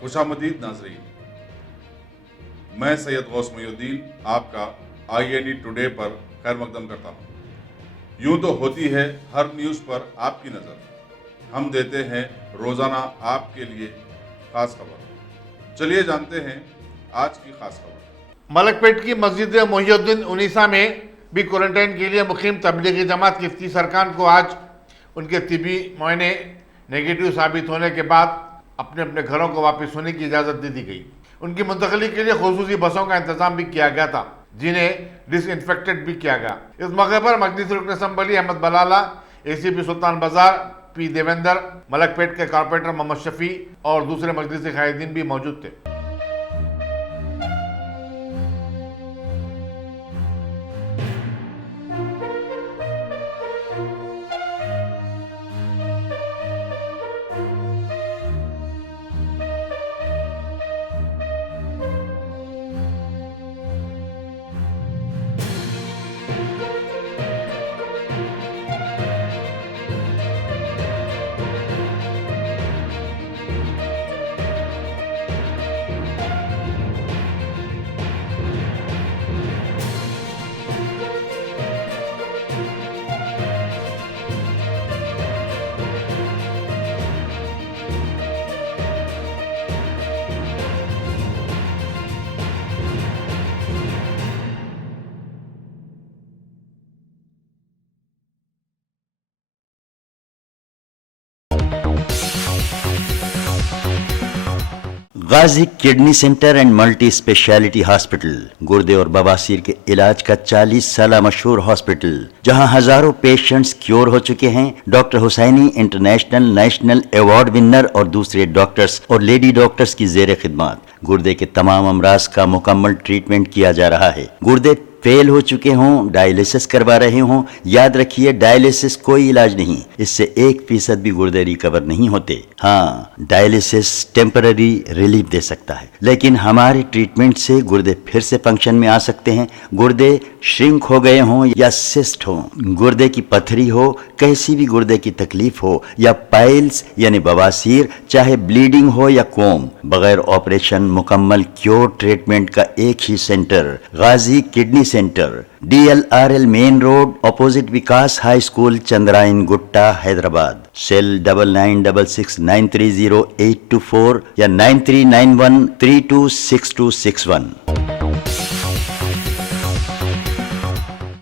खुशामदीद नाजरीन, मैं सैयद गौस मोइनुद्दीन आपका INE टुडे पर खैर मकदम करता हूँ। यूं तो होती है हर न्यूज़ पर आपकी नज़र, हम देते हैं रोज़ाना आपके लिए खास खबर। चलिए जानते हैं आज की खास खबर। मलकपेट की मस्जिद मोहिउद्दीन उनीसा में भी क्वारंटाइन के लिए मुकीम तबलीगी जमात की इफ्ती सरकान को आज उनके तिबी मुआयने नेगेटिव साबित होने के बाद अपने अपने घरों को वापस होने की इजाज़त दे दी गई। उनकी मुंतकली के लिए खुसूसी बसों का इंतजाम भी किया गया था, जिन्हें डिसइंफेक्टेड भी किया गया। इस मौके पर मजलिस रुकन असम्बली अहमद बलाला, ACP सुल्तान बाजार P देवेंद्र, मलकपेट के कॉर्पोरेटर मोहम्मद शफी और दूसरे मजलिस कायदीन भी मौजूद थे। Ghazi kidney centre and multi speciality hospital, गुर्दे और बवासीर के इलाज का 40 साल मशहूर हॉस्पिटल, जहां हजारों पेशेंट्स क्योर हो चुके हैं। Doctor Husaini international national award winner और दूसरे डॉक्टर्स और लेडी डॉक्टर्स की जेर खिदमत गुर्दे के तमाम अमराज का मुकम्मल ट्रीटमेंट किया जा रहा है। गुर्दे फेल हो चुके हों, डायलिसिस करवा रहे हों, याद रखिए डायलिसिस कोई इलाज नहीं, इससे 1% भी गुर्दे रिकवर नहीं होते। हाँ, डायलिसिस टेम्पररी रिलीफ दे सकता है, लेकिन हमारे ट्रीटमेंट से गुर्दे फिर से फंक्शन में आ सकते हैं। गुर्दे श्रिंक हो गए हों या सिस्ट हो, गुर्दे की पथरी हो, कैसी भी गुर्दे की तकलीफ हो या पाइल्स यानी बवासीर, चाहे ब्लीडिंग हो या कोम, बगैर ऑपरेशन मुकम्मल क्योर ट्रीटमेंट का एक ही centre, Ghazi kidney centre, DLRL main road, opposite Vikas high school, Chandrayan Gutta, Hyderabad. Cell 9966930824 या 9391326261।